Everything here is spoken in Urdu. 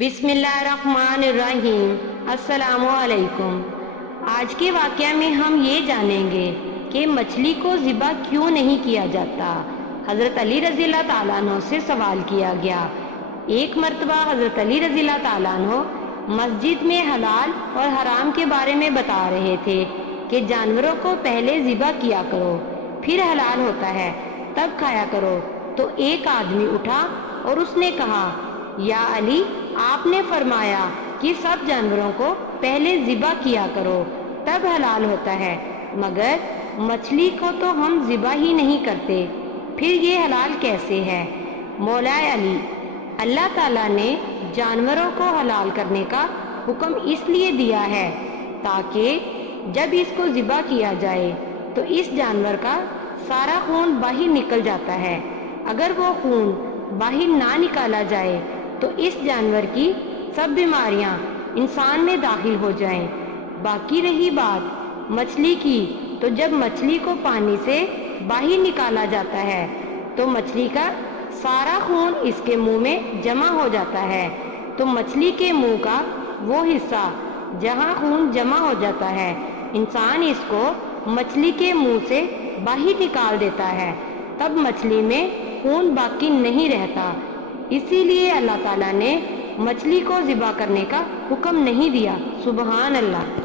بسم اللہ الرحمن الرحیم۔ السلام علیکم۔ آج کے واقعہ میں ہم یہ جانیں گے کہ مچھلی کو ذبح کیوں نہیں کیا جاتا۔ حضرت علی رضی اللہ تعالیٰ عنہ سے سوال کیا گیا۔ ایک مرتبہ حضرت علی رضی اللہ تعالیٰ عنہ مسجد میں حلال اور حرام کے بارے میں بتا رہے تھے کہ جانوروں کو پہلے ذبح کیا کرو، پھر حلال ہوتا ہے تب کھایا کرو۔ تو ایک آدمی اٹھا اور اس نے کہا، یا علی، آپ نے فرمایا کہ سب جانوروں کو پہلے ذبح کیا کرو تب حلال ہوتا ہے، مگر مچھلی کو تو ہم ذبح ہی نہیں کرتے، پھر یہ حلال کیسے ہے؟ مولا علی، اللہ تعالیٰ نے جانوروں کو حلال کرنے کا حکم اس لیے دیا ہے تاکہ جب اس کو ذبح کیا جائے تو اس جانور کا سارا خون باہر نکل جاتا ہے۔ اگر وہ خون باہر نہ نکالا جائے تو اس جانور کی سب بیماریاں انسان میں داخل ہو جائیں۔ باقی رہی بات مچھلی کی، تو جب مچھلی کو پانی سے باہر نکالا جاتا ہے تو مچھلی کا سارا خون اس کے منہ میں جمع ہو جاتا ہے، تو مچھلی کے منہ کا وہ حصہ جہاں خون جمع ہو جاتا ہے، انسان اس کو مچھلی کے منہ سے باہر نکال دیتا ہے، تب مچھلی میں خون باقی نہیں رہتا۔ اسی لیے اللہ تعالیٰ نے مچھلی کو ذبح کرنے کا حکم نہیں دیا۔ سبحان اللہ۔